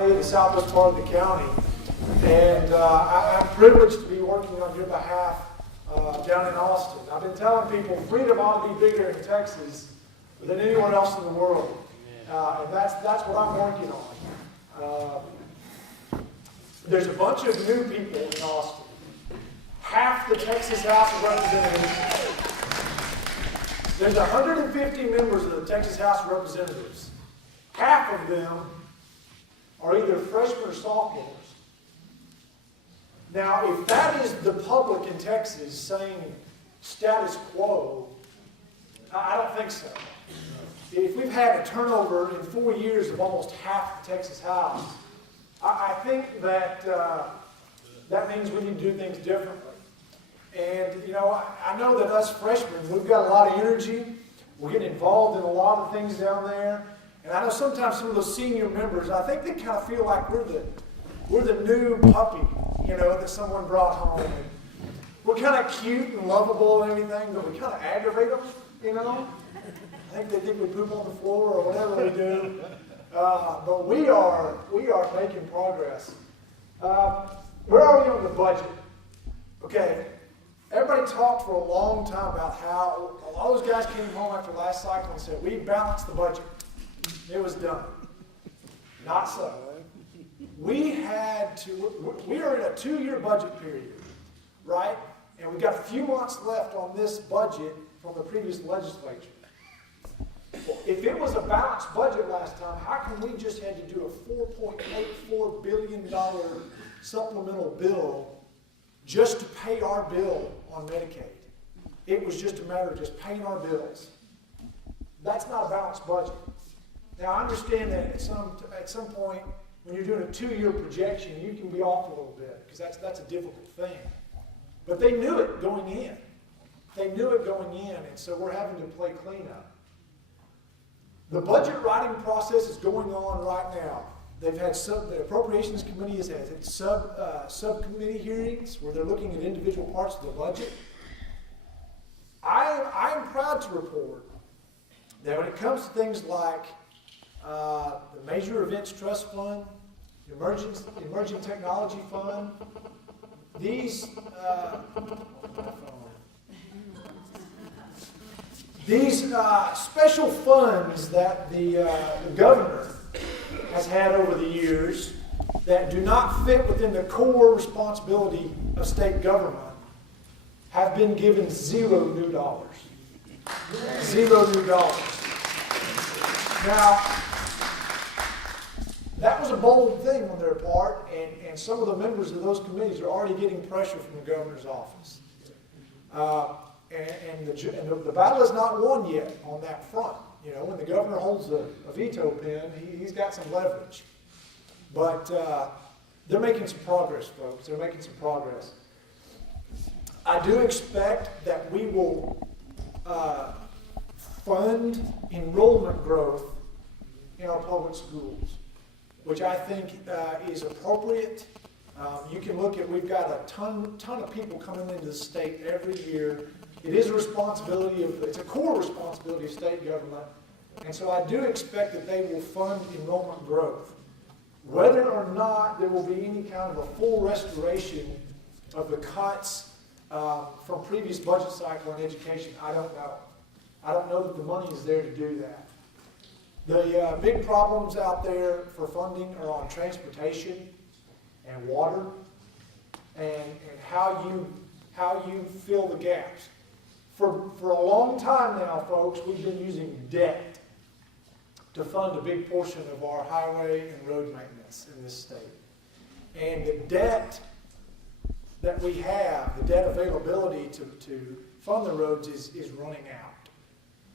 the southwest part of the county, and I'm privileged to be working on your behalf down in Austin. I've been telling people freedom ought to be bigger in Texas than anywhere else in the world, and that's what I'm working on. There's a bunch of new people in Austin. Half the Texas House of Representatives. There's 150 members of the Texas House of Representatives. Half of them are either freshmen or sophomores. Now, if that is the public in Texas saying status quo, I don't think so. If we've had a turnover in 4 years of almost half the Texas House, I think that that means we need to do things differently. And, you know, I know that us freshmen, we've got a lot of energy. We're getting involved in a lot of things down there. And I know sometimes some of those senior members, I think they kind of feel like we're the new puppy, you know, that someone brought home. And we're kind of cute and lovable and everything, but we kind of aggravate them, you know. I think they think we poop on the floor or whatever we do. But we are making progress. Where are we on the budget? Okay, everybody talked for a long time about how all those guys came home after last cycle and said, we balanced the budget. It was done. Not so. We are in a 2-year budget period, right? And we've got a few months left on this budget from the previous legislature. Well, if it was a balanced budget last time, how come we just had to do a $4.84 billion supplemental bill just to pay our bill on Medicaid? It was just a matter of just paying our bills. That's not a balanced budget. Now, I understand that at some point, when you're doing a 2-year projection, you can be off a little bit, because that's a difficult thing. But they knew it going in. They knew it going in, and so we're having to play cleanup. The budget writing process is going on right now. They've had the Appropriations Committee has had subcommittee hearings where they're looking at individual parts of the budget. I'm proud to report that when it comes to things like the Major Events Trust Fund, the Emerging Technology Fund, these special funds that the governor has had over the years that do not fit within the core responsibility of state government have been given $0 new. $0 new. Now, that was a bold thing on their part, and some of the members of those committees are already getting pressure from the governor's office. And the battle is not won yet on that front. You know, when the governor holds a veto pen, he's got some leverage. But they're making some progress, folks. They're making some progress. I do expect that we will fund enrollment growth in our public schools, which I think is appropriate. You can look at, we've got a ton of people coming into the state every year. It is a responsibility it's a core responsibility of state government. And so I do expect that they will fund enrollment growth. Whether or not there will be any kind of a full restoration of the cuts from previous budget cycle in education, I don't know. I don't know that the money is there to do that. The big problems out there for funding are on transportation and water and how you fill the gaps. For a long time now, folks, we've been using debt to fund a big portion of our highway and road maintenance in this state. And the debt that we have, the debt availability to fund the roads is running out.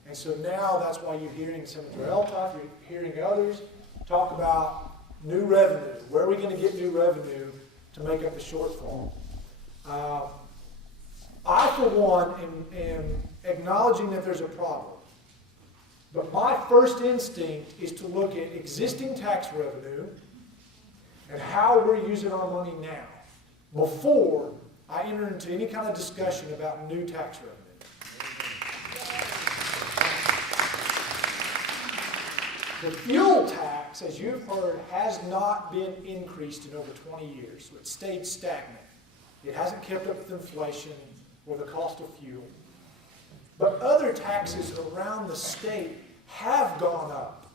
And so now that's why you're hearing Senator Eltoff, you're hearing others talk about new revenue. Where are we going to get new revenue to make up the shortfall? I, for one, am acknowledging that there's a problem. But my first instinct is to look at existing tax revenue and how we're using our money now before I enter into any kind of discussion about new tax revenue. The fuel tax tax, as you've heard, has not been increased in over 20 years. So it's stayed stagnant. It hasn't kept up with inflation or the cost of fuel. But other taxes around the state have gone up.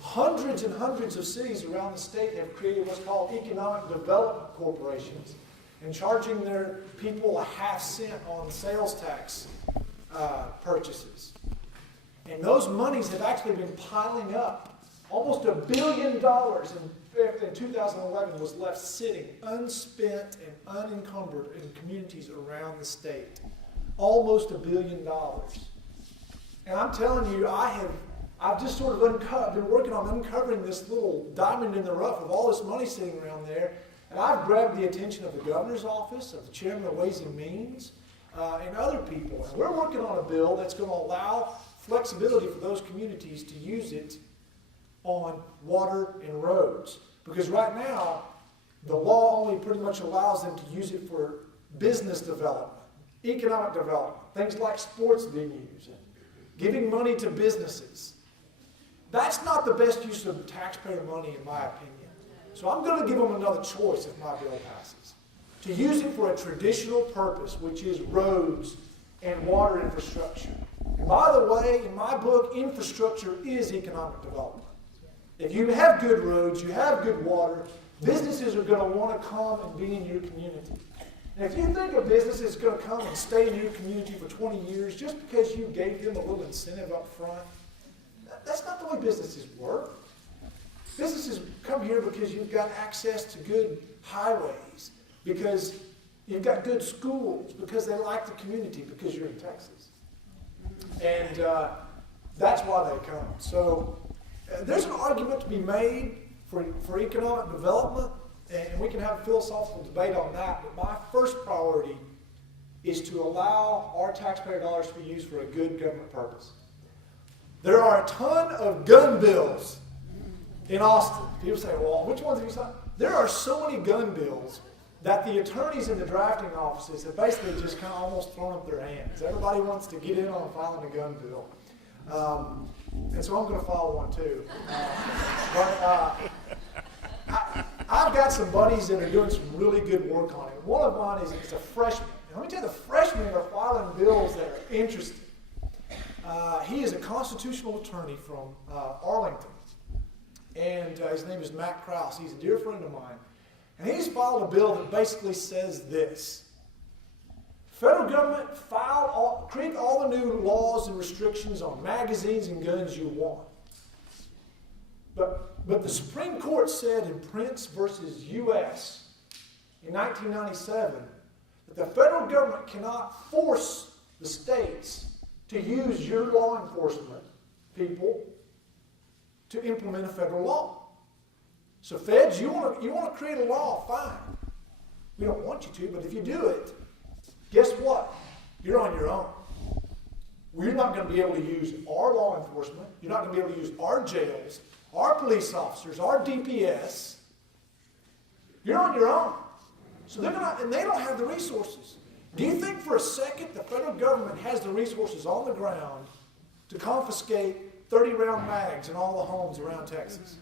Hundreds and hundreds of cities around the state have created what's called economic development corporations and charging their people a half-cent on sales tax purchases. And those monies have actually been piling up. Almost $1 billion in 2011 was left sitting unspent and unencumbered in communities around the state. Almost $1 billion. And I'm telling you, I've just sort of been working on uncovering this little diamond in the rough of all this money sitting around there. And I've grabbed the attention of the governor's office, of the chairman of Ways and Means, and other people. And we're working on a bill that's going to allow flexibility for those communities to use it on water and roads. Because right now, the law only pretty much allows them to use it for business development, economic development, things like sports venues, and giving money to businesses. That's not the best use of taxpayer money, in my opinion. So I'm going to give them another choice if my bill passes. To use it for a traditional purpose, which is roads and water infrastructure. And by the way, in my book, infrastructure is economic development. If you have good roads, you have good water, businesses are going to want to come and be in your community. And if you think a business is going to come and stay in your community for 20 years just because you gave them a little incentive up front, that's not the way businesses work. Businesses come here because you've got access to good highways, because you've got good schools, because they like the community, because you're in Texas. And that's why they come. So there's an argument to be made for economic development, and we can have a philosophical debate on that, but my first priority is to allow our taxpayer dollars to be used for a good government purpose. There are a ton of gun bills in Austin. People say, well, which ones have you signed? There are so many gun bills that the attorneys in the drafting offices have basically just kind of almost thrown up their hands. Everybody wants to get in on filing a gun bill. And so I'm going to file one too. I've got some buddies that are doing some really good work on it. One of mine is a freshman. And let me tell you, the freshmen are filing bills that are interesting. He is a constitutional attorney from Arlington. And his name is Matt Krause. He's a dear friend of mine. And he's filed a bill that basically says this. Federal government, create all the new laws and restrictions on magazines and guns you want. But the Supreme Court said in Prince versus U.S. in 1997 that the federal government cannot force the states to use your law enforcement people to implement a federal law. So feds, you want to create a law, fine. We don't want you to, but if you do it, guess what? You're on your own. We're not going to be able to use our law enforcement. You're not going to be able to use our jails, our police officers, our DPS. You're on your own. So and they don't have the resources. Do you think for a second the federal government has the resources on the ground to confiscate 30-round mags in all the homes around Texas?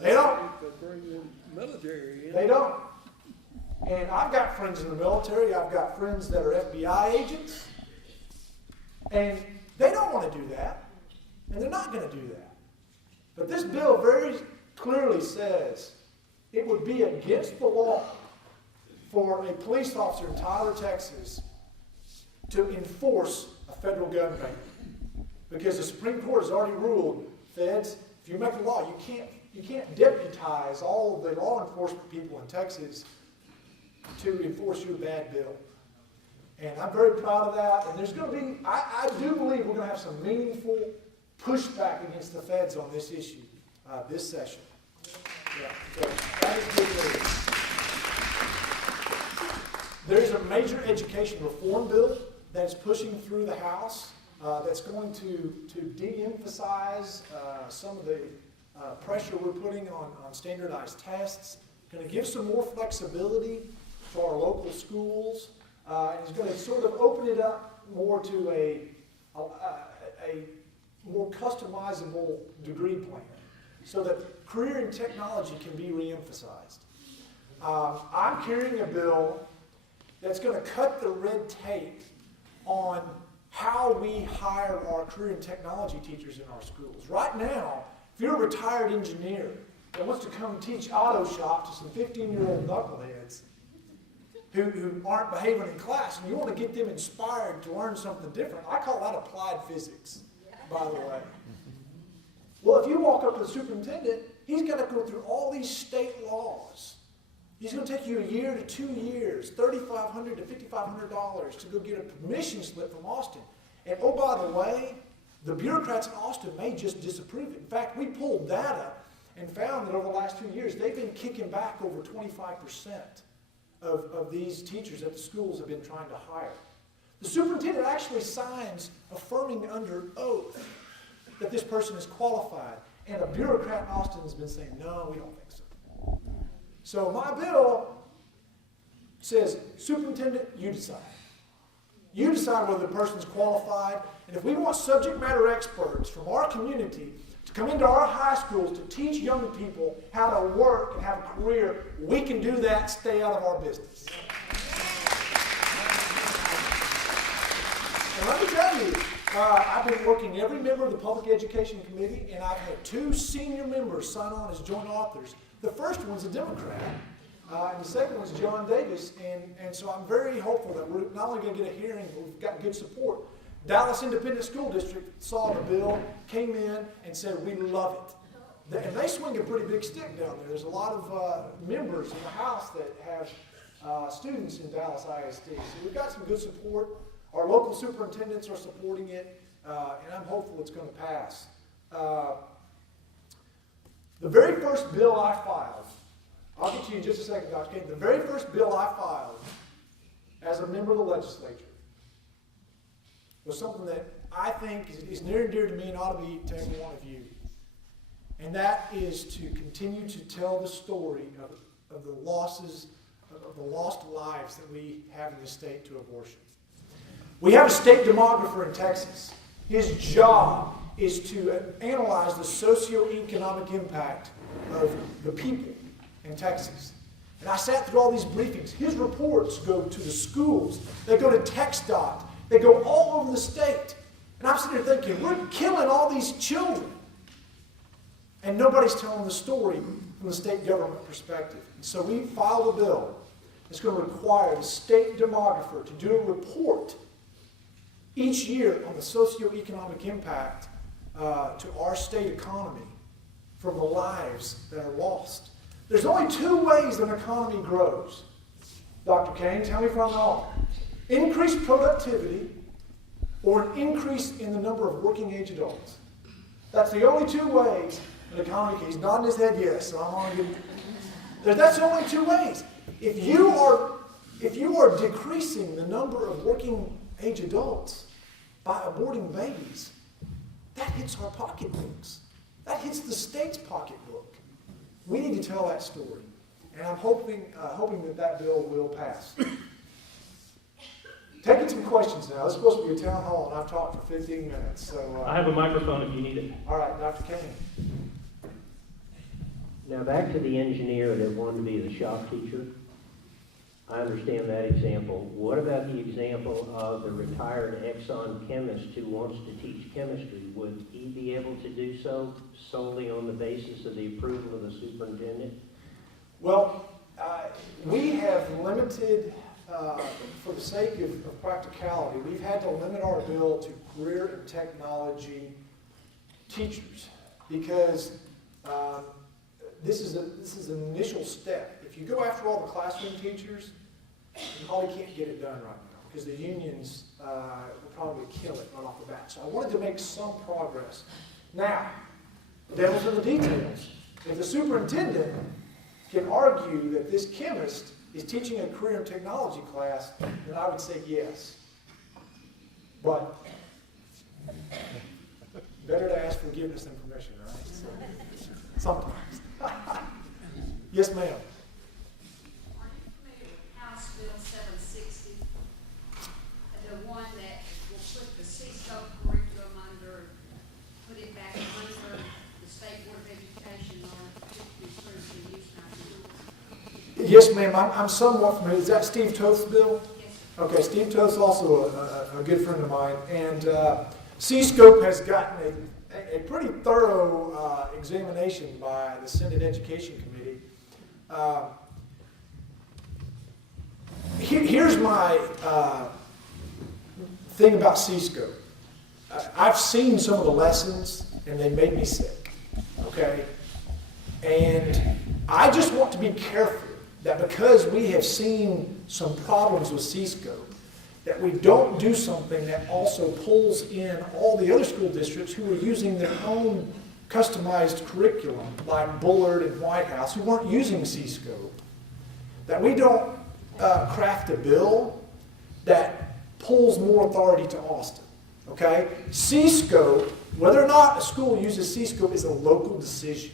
They don't. They don't. And I've got friends in the military. I've got friends that are FBI agents. And they don't want to do that. And they're not going to do that. But this bill very clearly says it would be against the law for a police officer in Tyler, Texas, to enforce a federal gun ban. Because the Supreme Court has already ruled, feds, if you make a law, you can't deputize all of the law enforcement people in Texas to enforce your bad bill. And I'm very proud of that. And there's going to be, I do believe we're going to have some meaningful pushback against the feds on this issue this session. Yeah, so that is good news. There's a major education reform bill that's pushing through the House that's going to de-emphasize some of the pressure we're putting on standardized tests. Going to give some more flexibility to our local schools. And it's going to sort of open it up more to a more customizable degree plan. so that career in technology can be reemphasized. I'm carrying a bill that's going to cut the red tape on how we hire our career and technology teachers in our schools. Right now, if you're a retired engineer that wants to come teach auto shop to some 15-year-old knuckleheads who aren't behaving in class, and you want to get them inspired to learn something different, I call that applied physics, by the way. Well, if you walk up to the superintendent, he's got to go through all these state laws. He's going to take you a year to 2 years, $3,500 to $5,500 to go get a permission slip from Austin. And oh, by the way, the bureaucrats in Austin may just disapprove it. In fact, we pulled data and found that over the last 2 years, they've been kicking back over 25% of these teachers that the schools have been trying to hire. The superintendent actually signs affirming under oath that this person is qualified. And a bureaucrat in Austin has been saying, no, we don't think so. So my bill says, superintendent, you decide. You decide whether the person's qualified. And if we want subject matter experts from our community to come into our high schools to teach young people how to work and have a career, we can do that, stay out of our business. And let me tell you, I've been working every member of the Public Education Committee, and I've had 2 senior members sign on as joint authors. The first one's a Democrat, and the second one's John Davis, and so I'm very hopeful that we're not only going to get a hearing, but we've got good support. Dallas Independent School District saw the bill, came in, and said, we love it. And they swing a pretty big stick down there. There's a lot of members in the House that have students in Dallas ISD. So we've got some good support. Our local superintendents are supporting it, and I'm hopeful it's going to pass. The very first bill I filed, I'll get to you in just a second, Dr. King. The very first bill I filed as a member of the legislature was something that I think is near and dear to me and ought to be to every one of you. And that is to continue to tell the story of the losses, of the lost lives that we have in this state to abortion. We have a state demographer in Texas. His job is to analyze the socioeconomic impact of the people in Texas. And I sat through all these briefings. His reports go to the schools. They go to TxDOT. They go all over the state. And I'm sitting there thinking, we're killing all these children. And nobody's telling the story from the state government perspective. And so we filed a bill that's going to require the state demographer to do a report each year on the socioeconomic impact to our state economy from the lives that are lost. There's only 2 ways an economy grows. Dr. Kane, tell me if I'm wrong. Increased productivity or an increase in the number of working age adults. That's the only 2 ways an economy can. He's nodding his head yes, so I'm on to that's the only 2 ways. If you are decreasing the number of working age adults by aborting babies, that hits our pocketbooks. That hits the state's pocketbook. We need to tell that story. And I'm hoping that bill will pass. Taking some questions now. This is supposed to be a town hall, and I've talked for 15 minutes. So I have a microphone if you need it. All right, Dr. Kane. Now back to the engineer that wanted to be the shop teacher. I understand that example. What about the example of the retired Exxon chemist who wants to teach chemistry? Would he be able to do so solely on the basis of the approval of the superintendent? Well, we have limited, for the sake of practicality, we've had to limit our bill to career and technology teachers because this is an initial step. If you go after all the classroom teachers, you probably can't get it done right now because the unions will probably kill it right off the bat. So I wanted to make some progress. Now, the devil's in the details. If the superintendent can argue that this chemist is teaching a career and technology class, then I would say yes. But better to ask forgiveness than permission, right? So, sometimes. Yes, ma'am. Are you familiar with House Bill 760? The one that will put the CISO curriculum under, put it back under the State Board of Education? Yes, ma'am, I'm somewhat familiar. Is that Steve Toth's bill? Yes, sir. Okay, Steve Toth's also a good friend of mine, and C-Scope has gotten a pretty thorough examination by the Senate Education Committee. Here's my thing about C-Scope. I've seen some of the lessons, and they made me sick, okay? And I just want to be careful that because we have seen some problems with C-Scope, that we don't do something that also pulls in all the other school districts who are using their own customized curriculum, like Bullard and White House, who weren't using C-Scope. That we don't craft a bill that pulls more authority to Austin, okay? C-Scope, whether or not a school uses C-Scope is a local decision,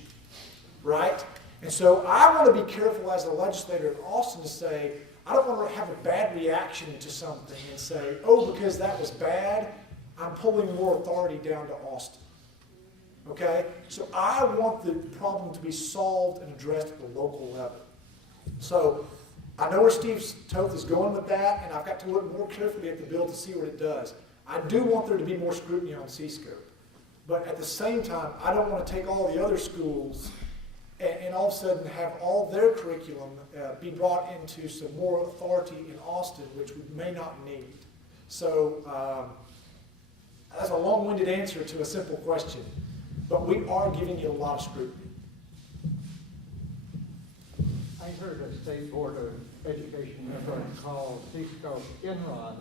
right? And so I want to be careful as a legislator in Austin to say, I don't want to have a bad reaction to something and say, oh, because that was bad, I'm pulling more authority down to Austin. Okay? So I want the problem to be solved and addressed at the local level. So I know where Steve Toth is going with that, and I've got to look more carefully at the bill to see what it does. I do want there to be more scrutiny on C-Scope. But at the same time, I don't want to take all the other schools and all of a sudden have all their curriculum be brought into some more authority in Austin, which we may not need. So that's a long-winded answer to a simple question, but we are giving you a lot of scrutiny. I heard a state board of education member call C-Scope Enron,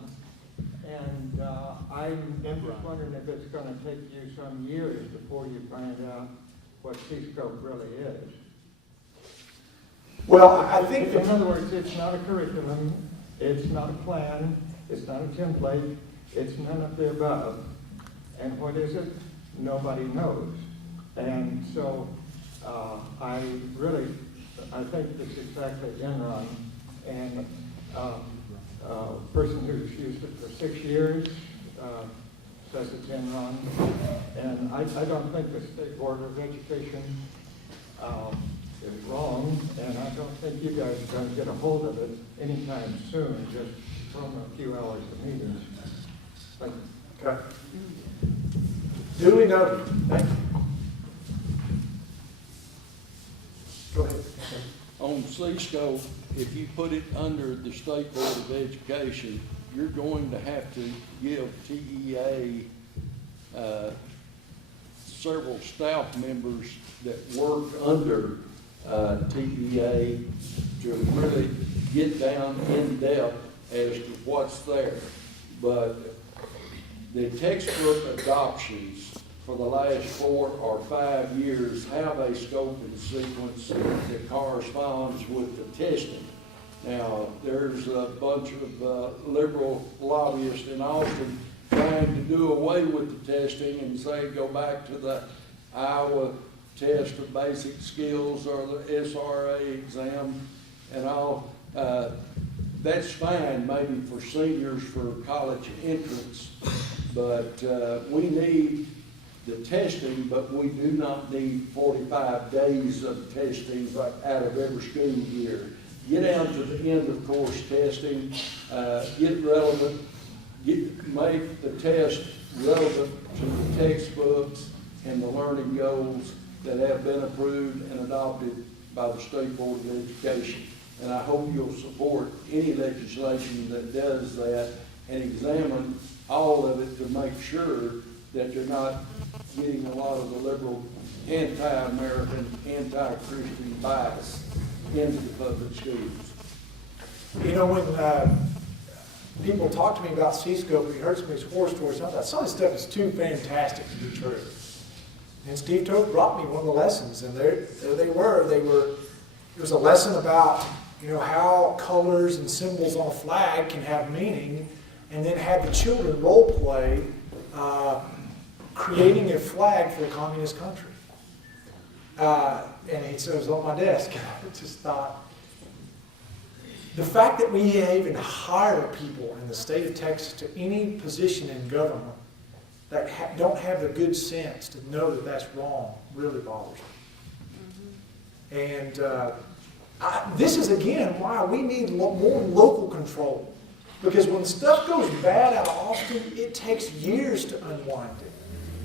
and I'm just wondering if it's going to take you some years before you find out what C-Scope really is. Well, I think in other words, it's not a curriculum, it's not a plan, it's not a template, it's none of the above. And what is it? Nobody knows. And so I think it's exactly Enron. And a person who's used it for 6 years says it's Enron. And I don't think the State Board of Education is wrong, and I don't think you guys are going to get a hold of it anytime soon, just from a few hours of meetings. Thank you. Okay. Duly noted. Thank you. Go ahead. On C-Scope, if you put it under the State Board of Education, you're going to have to give TEA several staff members that work under TEA to really get down in depth as to what's there. But the textbook adoptions for the last 4 or 5 years have a scope and sequence that corresponds with the testing. Now, there's a bunch of liberal lobbyists in Austin trying to do away with the testing and say go back to the Iowa test of basic skills or the SRA exam and all. That's fine maybe for seniors for college entrance, but we need the testing, but we do not need 45 days of testing out of every school year. Get down to the end of course testing, get relevant, make the test relevant to the textbooks and the learning goals that have been approved and adopted by the State Board of Education. And I hope you'll support any legislation that does that and examine all of it to make sure that you're not getting a lot of the liberal, anti-American, anti-Christian bias into the public schools. You know, when people talk to me about C-Scope, we heard some of these horror stories. I thought some of this stuff is too fantastic to be true. And Steve Toth brought me one of the lessons, and there they were. It was a lesson about, you know, how colors and symbols on a flag can have meaning, and then had the children role play creating a flag for a communist country. And he said it was on my desk. I just thought, the fact that we even hire people in the state of Texas to any position in government that don't have the good sense to know that that's wrong really bothers me. And This is, again, why we need more local control. Because when stuff goes bad out of Austin, it takes years to unwind it.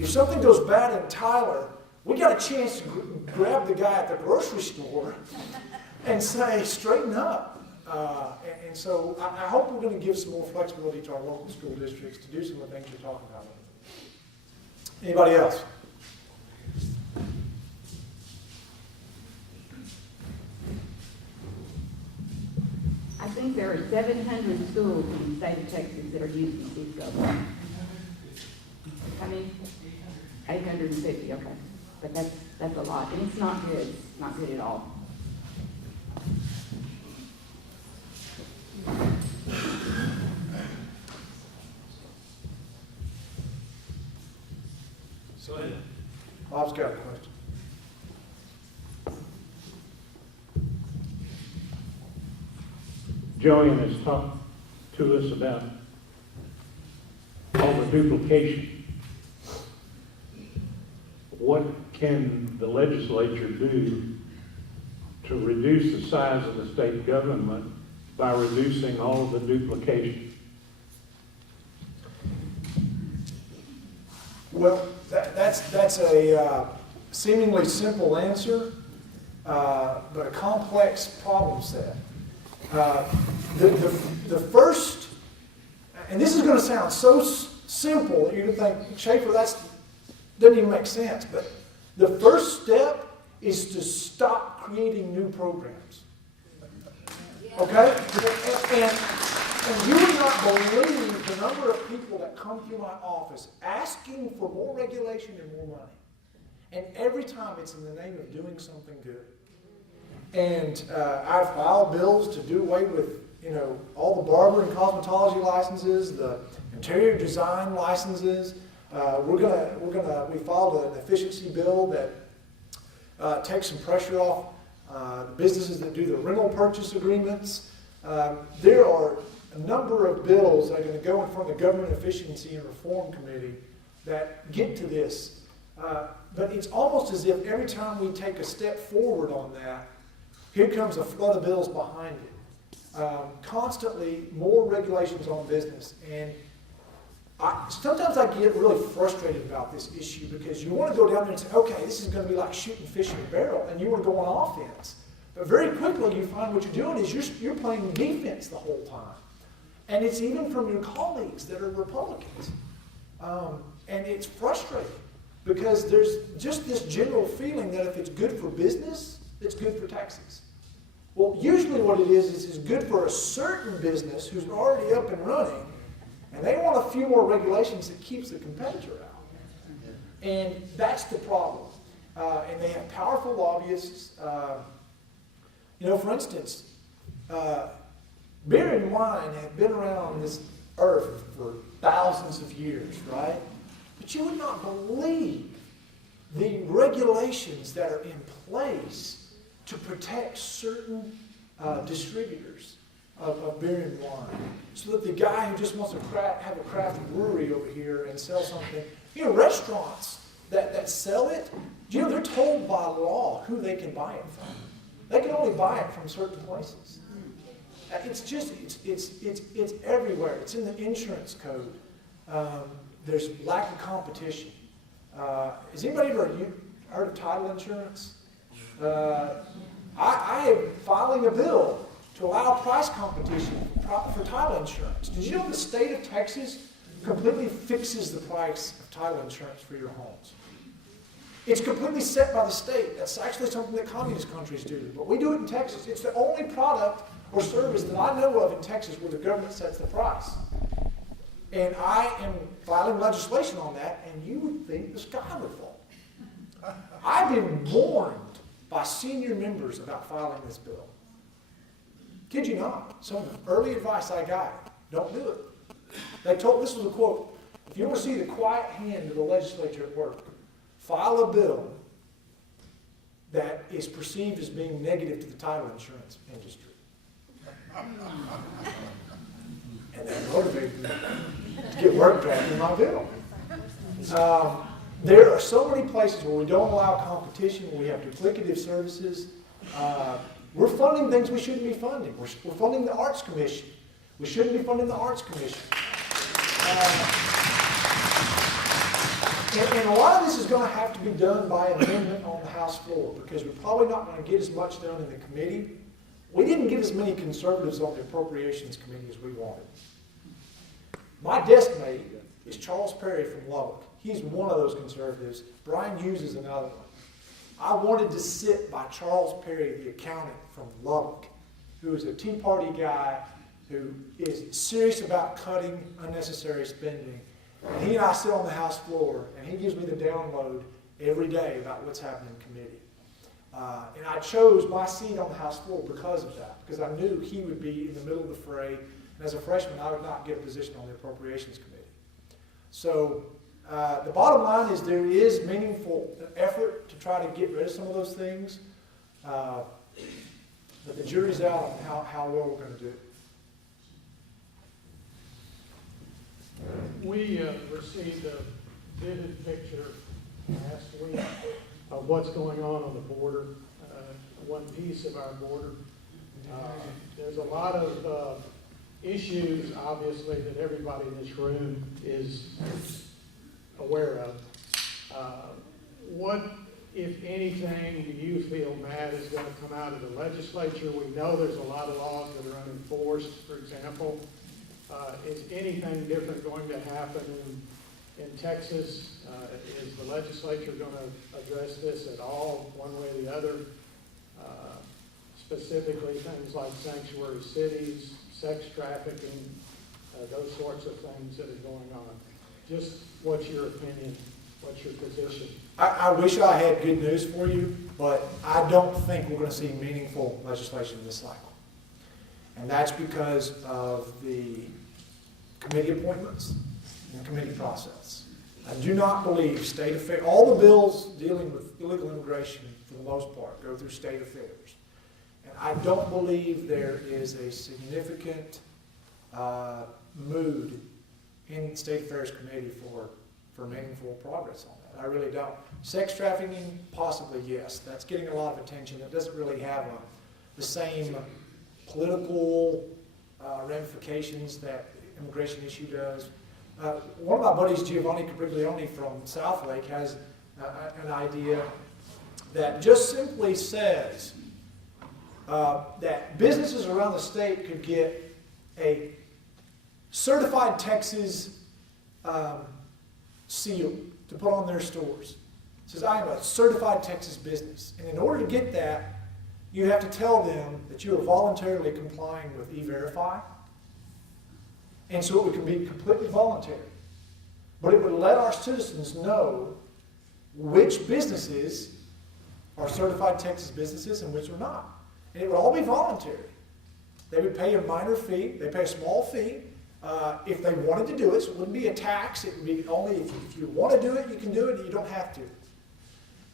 If something goes bad in Tyler, we got a chance to grab the guy at the grocery store and say, straighten up. And so I hope we're going to give some more flexibility to our local school districts to do some of the things you're talking about. Anybody else? I think there are 700 schools in the state of Texas that are using Cisco. How many? 850, okay. But that's a lot, and it's not good. It's not good at all. So, Bob's got a question. Joanne has talked to us about all the duplication. What can the legislature do to reduce the size of the state government by reducing all of the duplication? Well, that's a seemingly simple answer, but a complex problem set. The first, and this is going to sound so simple that you're going to think, Schaefer, that doesn't even make sense. But the first step is to stop creating new programs. Okay? And you would not believe the number of people that come through my office asking for more regulation and more money. And every time it's in the name of doing something good. And I filed bills to do away with, all the barber and cosmetology licenses, the interior design licenses. We filed an efficiency bill that takes some pressure off the businesses that do the rental purchase agreements. There are a number of bills that are going to go in front of the Government Efficiency and Reform Committee that get to this. But it's almost as if every time we take a step forward on that, here comes a flood of bills behind it. Constantly more regulations on business. And sometimes I get really frustrated about this issue because you want to go down there and say, okay, this is going to be like shooting fish in a barrel, and you want to go on offense. But very quickly you find what you're doing is you're playing defense the whole time. And it's even from your colleagues that are Republicans. And it's frustrating because there's just this general feeling that if it's good for business, it's good for Texas. Well, usually what it is it's good for a certain business who's already up and running, and they want a few more regulations that keeps the competitor out. And that's the problem. And they have powerful lobbyists. For instance, beer and wine have been around this earth for thousands of years, right? But you would not believe the regulations that are in place to protect certain distributors of beer and wine. So that the guy who just wants to have a craft brewery over here and sell something, restaurants that sell it, they're told by law who they can buy it from. They can only buy it from certain places. It's everywhere. It's in the insurance code. There's lack of competition. Has anybody ever heard of title insurance? I am filing a bill to allow price competition for title insurance. Did you know the state of Texas completely fixes the price of title insurance for your homes? It's completely set by the state. That's actually something that communist countries do. But we do it in Texas. It's the only product or service that I know of in Texas where the government sets the price. And I am filing legislation on that, and you would think the sky would fall. I've been warned by senior members about filing this bill. Kid you not, some of the early advice I got, don't do it. This was a quote, if you want to see the quiet hand of the legislature at work, file a bill that is perceived as being negative to the title insurance industry. And that motivated me to get work done in my bill. There are so many places where we don't allow competition, where we have duplicative services. We're funding things we shouldn't be funding. We're funding the Arts Commission. We shouldn't be funding the Arts Commission. And a lot of this is going to have to be done by amendment on the House floor, because we're probably not going to get as much done in the committee. We didn't get as many conservatives on the Appropriations Committee as we wanted. My desk mate is Charles Perry from Lubbock. He's one of those conservatives. Brian Hughes is another one. I wanted to sit by Charles Perry, the accountant from Lubbock, who is a Tea Party guy who is serious about cutting unnecessary spending. And he and I sit on the House floor, and he gives me the download every day about what's happening in committee. And I chose my seat on the House floor because of that, because I knew he would be in the middle of the fray. And as a freshman, I would not get a position on the Appropriations Committee. So the bottom line is there is meaningful effort to try to get rid of some of those things. But the jury's out on how well we're going to do it. We received a vivid picture last week of what's going on the border, one piece of our border. There's a lot of issues, obviously, that everybody in this room is aware of. What, if anything, do you feel, Matt, is going to come out of the legislature? We know there's a lot of laws that are unenforced, for example. Is anything different going to happen in Texas? Is the legislature going to address this at all, one way or the other? Specifically, things like sanctuary cities, sex trafficking, those sorts of things that are going on. Just what's your opinion? What's your position? I wish I had good news for you, but I don't think we're going to see meaningful legislation this cycle. And that's because of the committee appointments and committee process. I do not believe state affairs, all the bills dealing with illegal immigration, for the most part, go through state affairs. And I don't believe there is a significant mood in State Affairs Committee for meaningful progress on that. I really don't. Sex trafficking, possibly, yes. That's getting a lot of attention. It doesn't really have the same political ramifications that the immigration issue does. One of my buddies, Giovanni Capriglione from Southlake, has an idea that just simply says that businesses around the state could get a certified Texas seal to put on their stores. It says, I am a certified Texas business. And in order to get that, you have to tell them that you are voluntarily complying with E-Verify. And so it can be completely voluntary. But it would let our citizens know which businesses are certified Texas businesses and which are not. And it would all be voluntary. They would pay a minor fee. They pay a small fee if they wanted to do it. So it wouldn't be a tax. It would be only if you want to do it, you can do it, and you don't have to.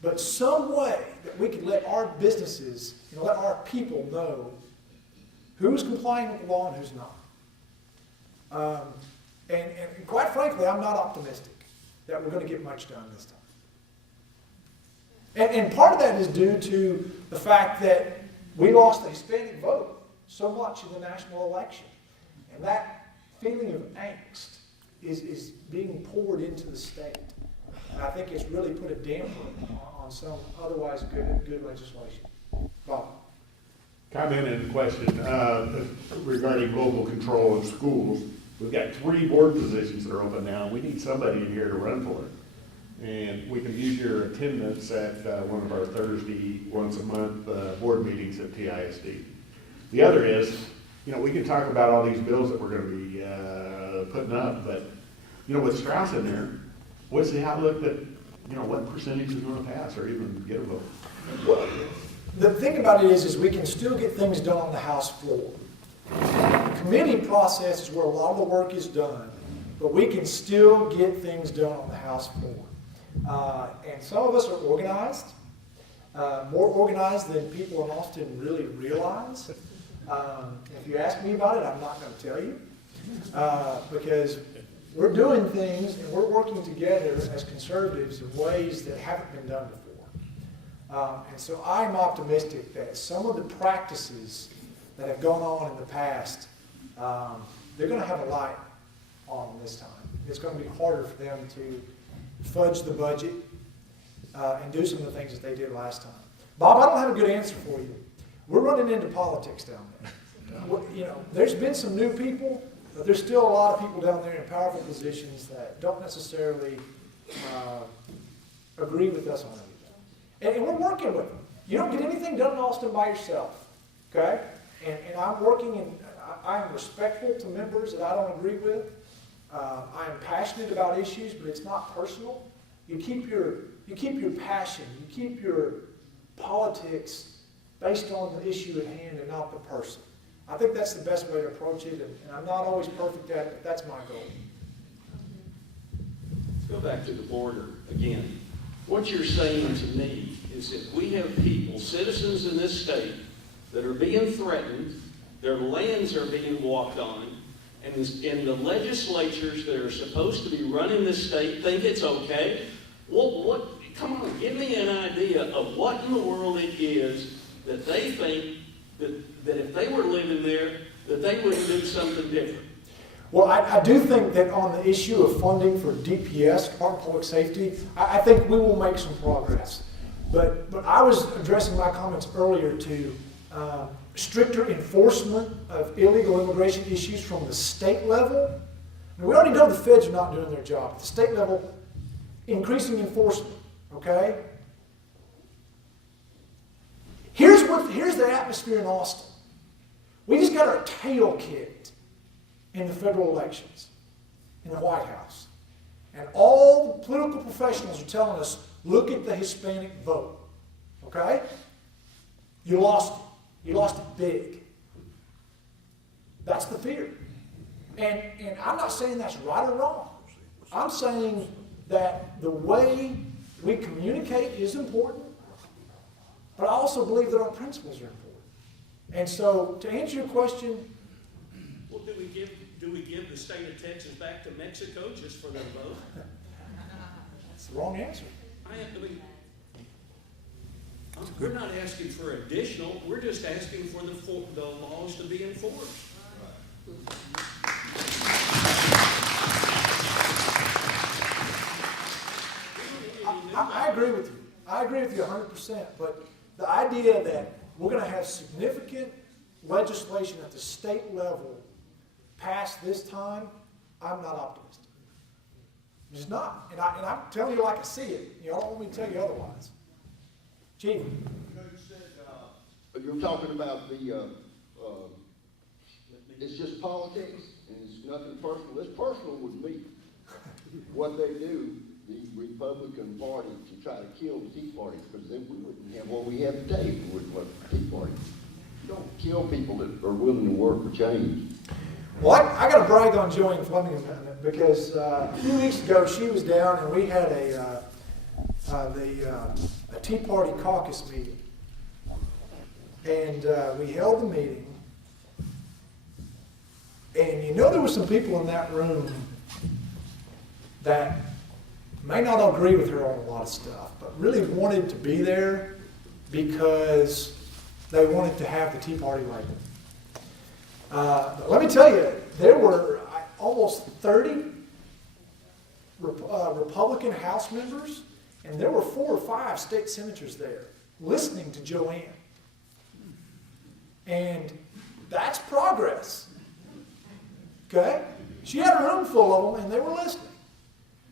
But some way that we could let our businesses, let our people know who's complying with the law and who's not. And quite frankly, I'm not optimistic that we're going to get much done this time. And part of that is due to the fact that we lost the Hispanic vote so much in the national election. And that feeling of angst is being poured into the state. And I think it's really put a damper on some otherwise good legislation. Bob. Comment and question regarding global control of schools. We've got 3 board positions that are open now. We need somebody in here to run for it. And we can use your attendance at one of our Thursday, once a month board meetings at TISD. The other is, we can talk about all these bills that we're going to be putting up, but, with Strauss in there, what's the outlook that, what percentage is going to pass or even get a vote? Well, the thing about it is we can still get things done on the House floor. The committee process is where a lot of the work is done, but we can still get things done on the House floor. And some of us are organized, more organized than people in Austin really realize. If you ask me about it, I'm not going to tell you, because we're doing things and we're working together as conservatives in ways that haven't been done before. And so I'm optimistic that some of the practices that have gone on in the past, they're going to have a light on them this time. It's going to be harder for them to fudge the budget and do some of the things that they did last time. Bob, I don't have a good answer for you. We're running into politics down there. You know, there's been some new people, but there's still a lot of people down there in powerful positions that don't necessarily agree with us on everything. And we're working with them. You don't get anything done in Austin by yourself, okay? And I'm working, and I'm respectful to members that I don't agree with. I am passionate about issues, but it's not personal. You keep your passion, you keep your politics based on the issue at hand and not the person. I think that's the best way to approach it, and I'm not always perfect at it, but that's my goal. Let's go back to the border again. What you're saying to me is that we have people, citizens in this state, that are being threatened, their lands are being walked on, and the legislatures that are supposed to be running this state think it's okay. Well, come on, give me an idea of what in the world it is that they think that if they were living there, that they would do something different. Well, I do think that on the issue of funding for DPS, Department of Public Safety, I think we will make some progress. But I was addressing my comments earlier to stricter enforcement of illegal immigration issues from the state level. And we already know the feds are not doing their job. At the state level, increasing enforcement, okay? Here's the atmosphere in Austin. We just got our tail kicked in the federal elections, in the White House. And all the political professionals are telling us, look at the Hispanic vote, okay? You lost it. You lost it big. That's the fear. And I'm not saying that's right or wrong. I'm saying that the way we communicate is important, but I also believe that our principles are important. And so, to answer your question, Well, do we give the state of Texas back to Mexico just for their vote? that's the wrong answer. We're not asking for additional, we're just asking for the laws to be enforced. I agree with you. I agree with you 100%. But the idea that we're going to have significant legislation at the state level passed this time, I'm not optimistic. I'm just not. And I'm telling you like I see it. You know, I don't want me to tell you otherwise. Chief. You said, you're talking about it's just politics and it's nothing personal. It's personal with me. What they do, the Republican Party, to try to kill the Tea Party, because then we wouldn't have what we have today if we wouldn't let the Tea Party. You don't kill people that are willing to work for change. Well, I got to brag on Joanne Fleming a minute, because a few weeks ago she was down and we had a Tea Party caucus meeting. And we held the meeting. And you know there were some people in that room that may not agree with her on a lot of stuff, but really wanted to be there because they wanted to have the Tea Party like them. But let me tell you, there were almost 30 Republican House members, and there were 4 or 5 state senators there listening to Joanne. And that's progress. Okay? She had a room full of them, and they were listening.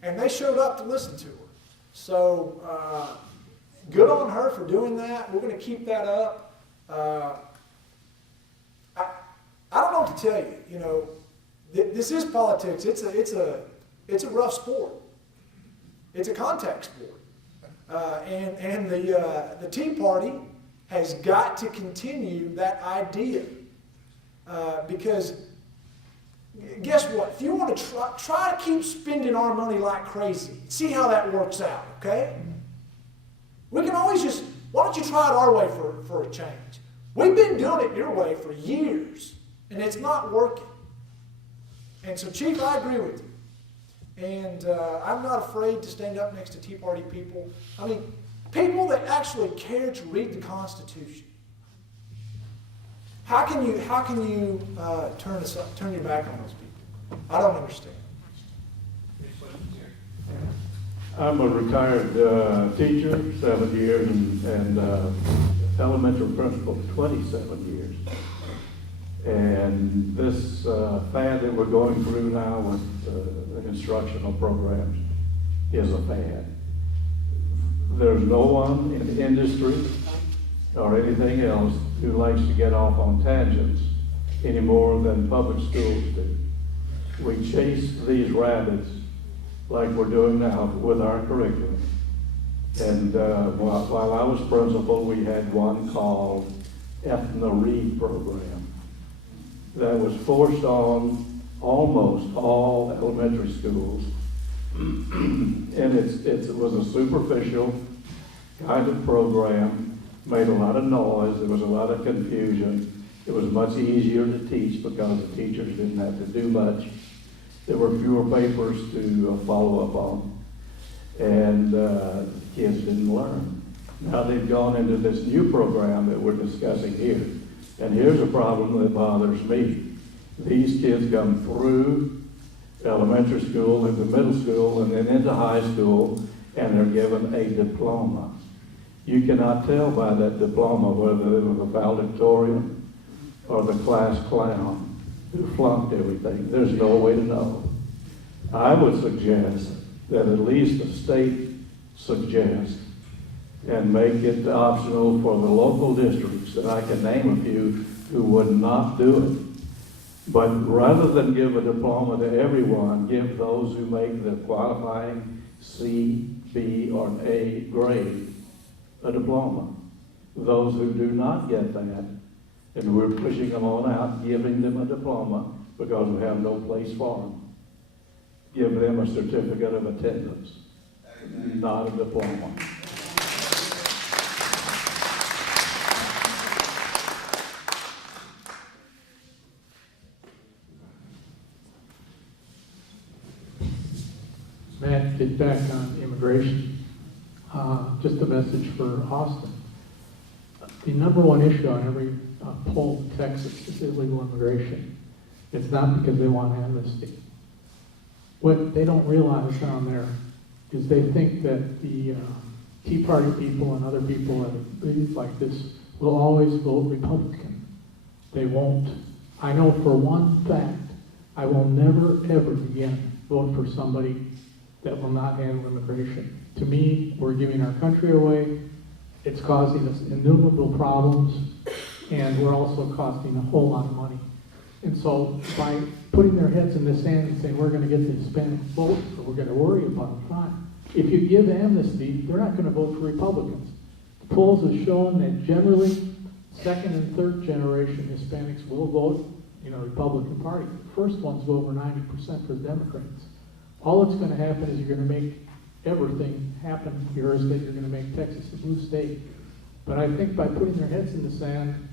And they showed up to listen to her. So, good on her for doing that. We're going to keep that up. I don't know what to tell you. You know, this is politics. It's a rough sport. It's a contact sport. And the Tea Party has got to continue that idea. Because guess what? If you want to try to keep spending our money like crazy, see how that works out, okay? We can always just, why don't you try it our way for a change? We've been doing it your way for years, and it's not working. And so, Chief, I agree with you. And I'm not afraid to stand up next to Tea Party people. I mean, People that actually care to read the Constitution. How can you turn your back on those people? I don't understand. I'm a retired teacher, 7 years, and elementary principal, 27 years. And this fad that we're going through now with the instructional programs is a fad. There's no one in the industry or anything else who likes to get off on tangents any more than public schools do. We chase these rabbits like we're doing now with our curriculum. And while I was principal, we had one called Ethno-Read program that was forced on almost all elementary schools. And it was a superficial kind of program, made a lot of noise, there was a lot of confusion. It was much easier to teach because the teachers didn't have to do much. There were fewer papers to follow up on, and kids didn't learn. Now they've gone into this new program that we're discussing here, and here's a problem that bothers me. These kids come through elementary school, into middle school, and then into high school, and they're given a diploma. You cannot tell by that diploma whether they were the valedictorian or the class clown who flunked everything. There's no way to know. I would suggest that at least the state suggest and make it optional for the local districts, and I can name a few who would not do it. But rather than give a diploma to everyone, give those who make the qualifying C, B, or A grade a diploma. Those who do not get that, and we're pushing them on out, giving them a diploma because we have no place for them. Give them a certificate of attendance, not a diploma. Matt, get back on immigration. Just a message for Austin. The number one issue on every poll in Texas is illegal immigration. It's not because they want amnesty. What they don't realize down there is they think that the Tea Party people and other people that believe like this will always vote Republican. They won't. I know for one fact, I will never, ever again vote for somebody that will not handle immigration. To me, we're giving our country away. It's causing us innumerable problems, and we're also costing a whole lot of money. And so by putting their heads in the sand and saying, we're going to get the Hispanic vote, or we're going to worry about them, fine. If you give amnesty, they're not going to vote for Republicans. The polls have shown that generally, second and third generation Hispanics will vote in a Republican Party. The first ones vote over 90% for Democrats. All that's going to happen is you're going to make everything happen here is that you're going to make Texas a blue state. But I think by putting their heads in the sand,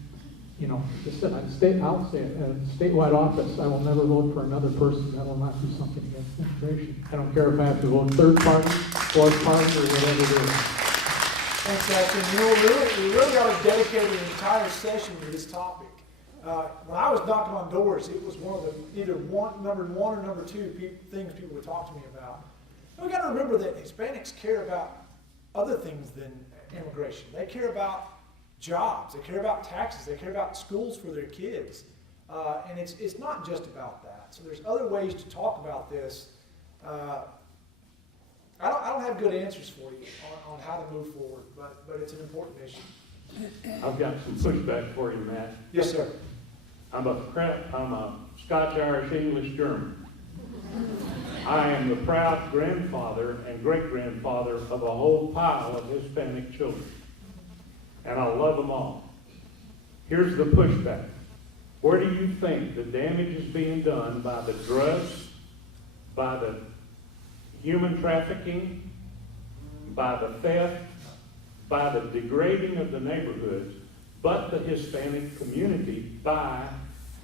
you know, I'll say it, at a statewide office, I will never vote for another person that will not do something against immigration. I don't care if I have to vote third party, fourth party, or whatever it is. Thanks, Ashton. You know, we really ought to dedicate an entire session to this topic. When I was knocking on doors, it was one of the either number one or number two things people would talk to me about. And we got to remember that Hispanics care about other things than immigration. They care about jobs. They care about taxes. They care about schools for their kids. And it's not just about that. So there's other ways to talk about this. I don't have good answers for you on how to move forward, but it's an important issue. I've got some pushback for you, Matt. Yes, sir. I'm a Scotch, Irish, English, German. I am the proud grandfather and great-grandfather of a whole pile of Hispanic children. And I love them all. Here's the pushback. Where do you think the damage is being done by the drugs, by the human trafficking, by the theft, by the degrading of the neighborhoods, but the Hispanic community by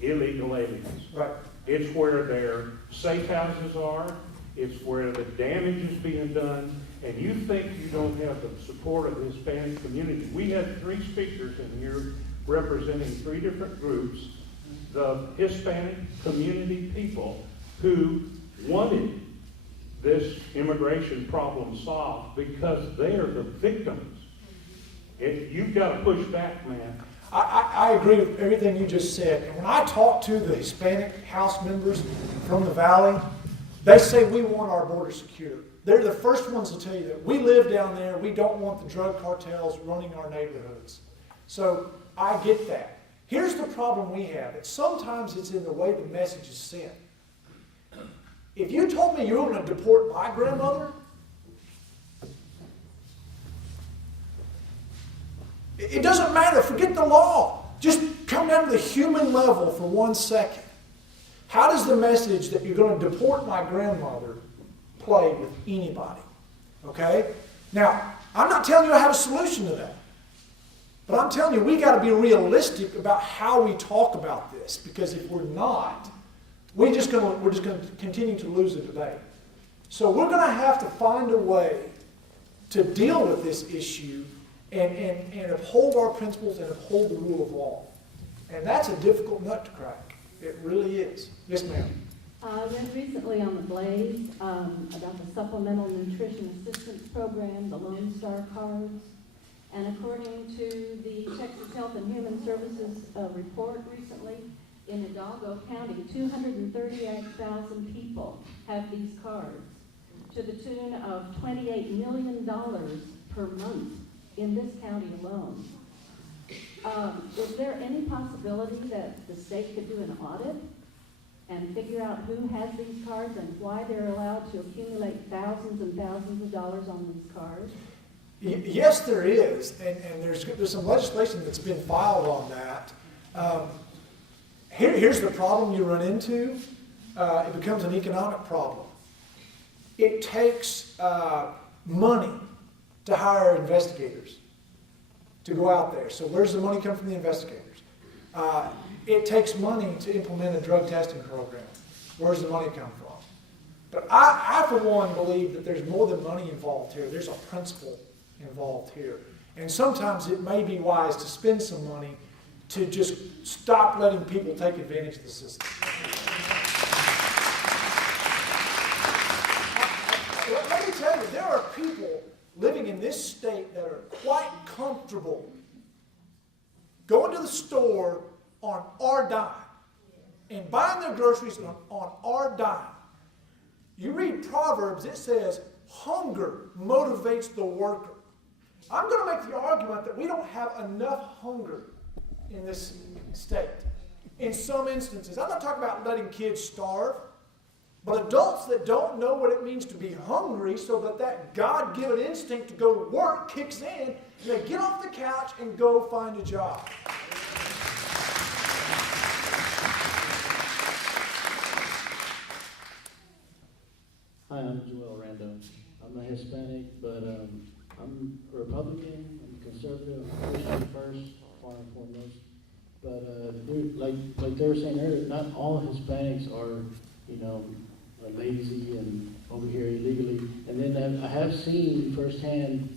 illegal aliens? Right. It's where their safe houses are. It's where the damage is being done, and you think you don't have the support of the Hispanic community. We had 3 speakers in here representing 3 different groups, the Hispanic community people who wanted this immigration problem solved because they are the victims. You've got to push back, man. I agree with everything you just said. And when I talk to the Hispanic House members from the Valley, they say we want our border secure. They're the first ones to tell you that we live down there. We don't want the drug cartels running our neighborhoods. So I get that. Here's the problem we have. That sometimes it's in the way the message is sent. If you told me you were going to deport my grandmother, it doesn't matter. Forget the law. Just come down to the human level for 1 second. How does the message that you're going to deport my grandmother play with anybody? Okay? Now, I'm not telling you I have a solution to that. But I'm telling you, we got to be realistic about how we talk about this. Because if we're not, we're just going to continue to lose the debate. So we're going to have to find a way to deal with this issue and uphold our principles and uphold the rule of law. And that's a difficult nut to crack. It really is. Yes, ma'am. I read recently on the Blaze about the Supplemental Nutrition Assistance Program, the Lone Star cards. And according to the Texas Health and Human Services report recently, in Hidalgo County, 238,000 people have these cards to the tune of $28 million per month in this county alone. Is there any possibility that the state could do an audit and figure out who has these cards and why they're allowed to accumulate thousands and thousands of dollars on these cards? Yes, there is, and there's some legislation that's been filed on that. Here's the problem you run into. It becomes an economic problem. It takes money to hire investigators to go out there. So where's the money come from? The investigators. It takes money to implement a drug testing program. Where's the money come from? But I for one, believe that there's more than money involved here. There's a principle involved here. And sometimes it may be wise to spend some money to just stop letting people take advantage of the system. Let me tell you, there are people living in this state that are quite comfortable going to the store on our dime and buying their groceries on our dime. You read Proverbs, it says, hunger motivates the worker. I'm going to make the argument that we don't have enough hunger in this state. In some instances, I'm not talking about letting kids starve, but adults that don't know what it means to be hungry, so that God-given instinct to go to work kicks in, and they get off the couch and go find a job. Hi, I'm Joel Rando. I'm a Hispanic, but I'm a Republican, I'm conservative, I'm Christian first, far and foremost. But like they were saying earlier, not all Hispanics are, lazy and over here illegally. And then I have seen firsthand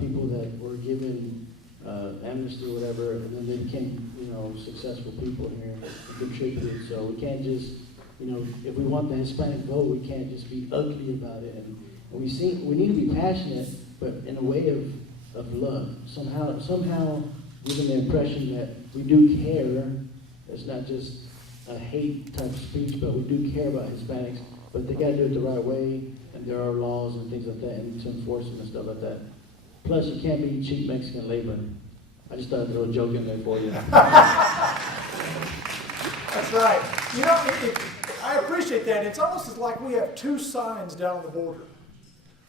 people that were given amnesty or whatever, and then they became, successful people here and contributed. So we can't just, if we want the Hispanic vote, we can't just be ugly about it. And we need to be passionate, but in a way of love. Somehow giving the impression that we do care. It's not just a hate type of speech, but we do care about Hispanics. But they got to do it the right way, and there are laws and things like that, and to enforce them and stuff like that. Plus, you can't be cheap Mexican labor. I just thought I'd throw a joke in there for you. That's right. I appreciate that. It's almost like we have 2 signs down on the border.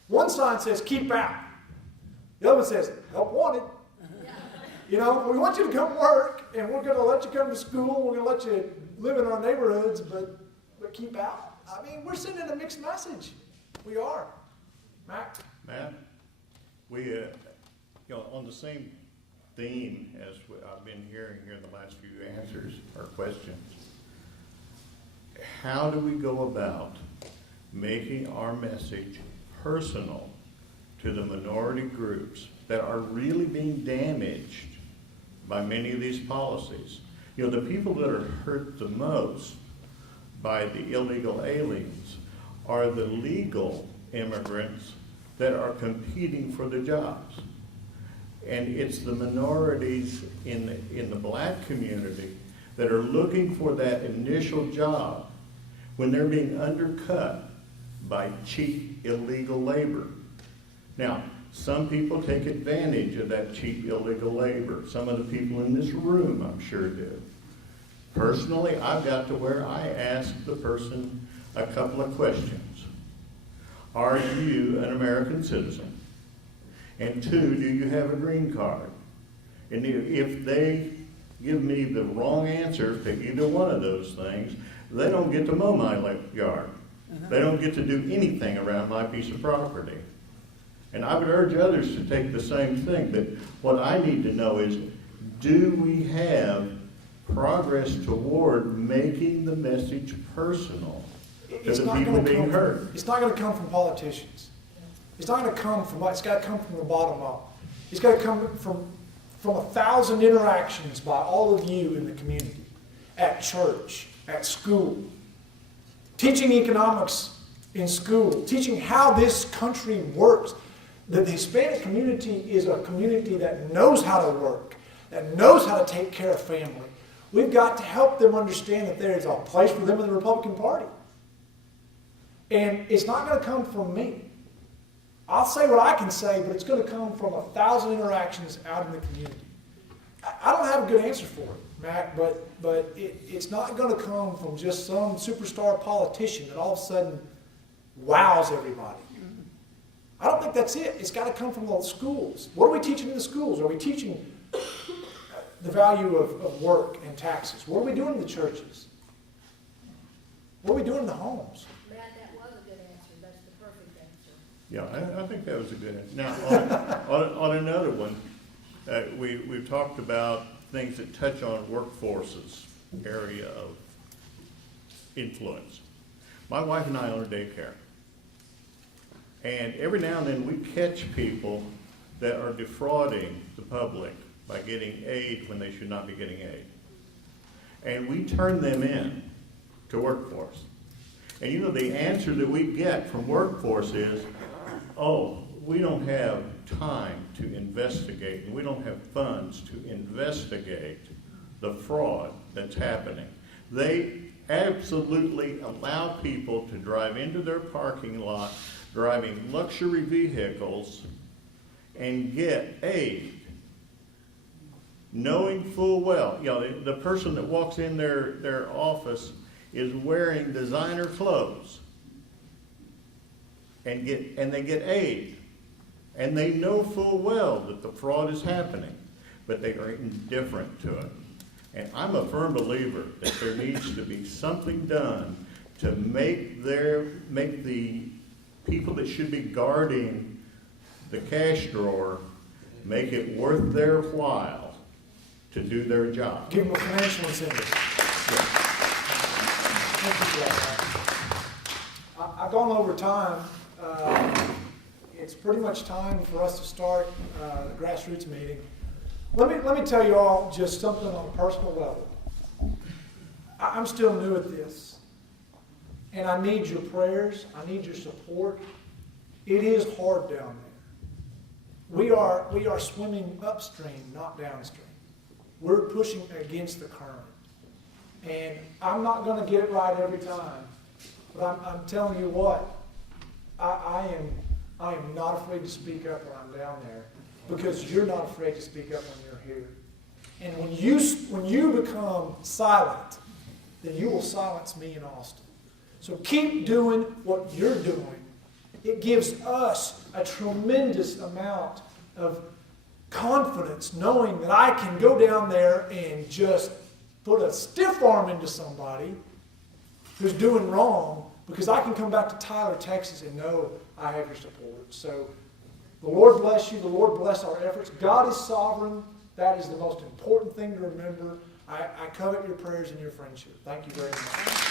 One sign says, keep out. The other one says, help wanted. We want you to come work, and we're going to let you come to school, we're going to let you live in our neighborhoods, but keep out. I mean, we're sending a mixed message. We are. Matt? We, on the same theme as I've been hearing here in the last few answers or questions, how do we go about making our message personal to the minority groups that are really being damaged by many of these policies. You know, the people that are hurt the most by the illegal aliens are the legal immigrants that are competing for the jobs. And it's the minorities in the black community that are looking for that initial job when they're being undercut by cheap illegal labor. Now, some people take advantage of that cheap illegal labor. Some of the people in this room, I'm sure, do. Personally, I've got to where I ask the person a couple of questions. Are you an American citizen? And two, do you have a green card? And if they give me the wrong answer to either one of those things, they don't get to mow my yard. They don't get to do anything around my piece of property. And I would urge others to take the same thing. But what I need to know is, do we have progress toward making the message personal to the people being hurt? It's not going to come from politicians. It's not going to come from, it's got to come from the bottom up. It's got to come from 1,000 interactions by all of you in the community, at church, at school, teaching economics in school, teaching how this country works. The Hispanic community is a community that knows how to work, that knows how to take care of family. We've got to help them understand that there is a place for them in the Republican Party. And it's not going to come from me. I'll say what I can say, but it's going to come from 1,000 interactions out in the community. I don't have a good answer for it, Matt, but it's not going to come from just some superstar politician that all of a sudden wows everybody. I don't think that's it. It's got to come from the schools. What are we teaching in the schools? Are we teaching the value of work and taxes? What are we doing in the churches? What are we doing in the homes? Matt, that was a good answer. That's the perfect answer. Yeah, I think that was a good answer. Now, on another one, we've talked about things that touch on workforce's area of influence. My wife and I own a daycare. And every now and then we catch people that are defrauding the public by getting aid when they should not be getting aid. And we turn them in to workforce. And you know, the answer that we get from workforce is, oh, we don't have time to investigate, and we don't have funds to investigate the fraud that's happening. They absolutely allow people to drive into their parking lot driving luxury vehicles and get aid, knowing full well, you know, the person that walks in their office is wearing designer clothes and they get aid, and they know full well that the fraud is happening, but they are indifferent to it. And I'm a firm believer that there needs to be something done to make the people that should be guarding the cash drawer make it worth their while to do their job. Give them a financial incentive. I've gone over time. It's pretty much time for us to start the Grassroots meeting. Let me tell you all just something on a personal level. I'm still new at this, and I need your prayers. I need your support. It is hard down there. We are swimming upstream, not downstream. We're pushing against the current, and I'm not going to get it right every time. But I'm telling you what, I am not afraid to speak up when I'm down there, because you're not afraid to speak up when you're here. And when you become silent, then you will silence me in Austin. So keep doing what you're doing. It gives us a tremendous amount of confidence knowing that I can go down there and just put a stiff arm into somebody who's doing wrong, because I can come back to Tyler, Texas, and know I have your support. So the Lord bless you. The Lord bless our efforts. God is sovereign. That is the most important thing to remember. I covet your prayers and your friendship. Thank you very much.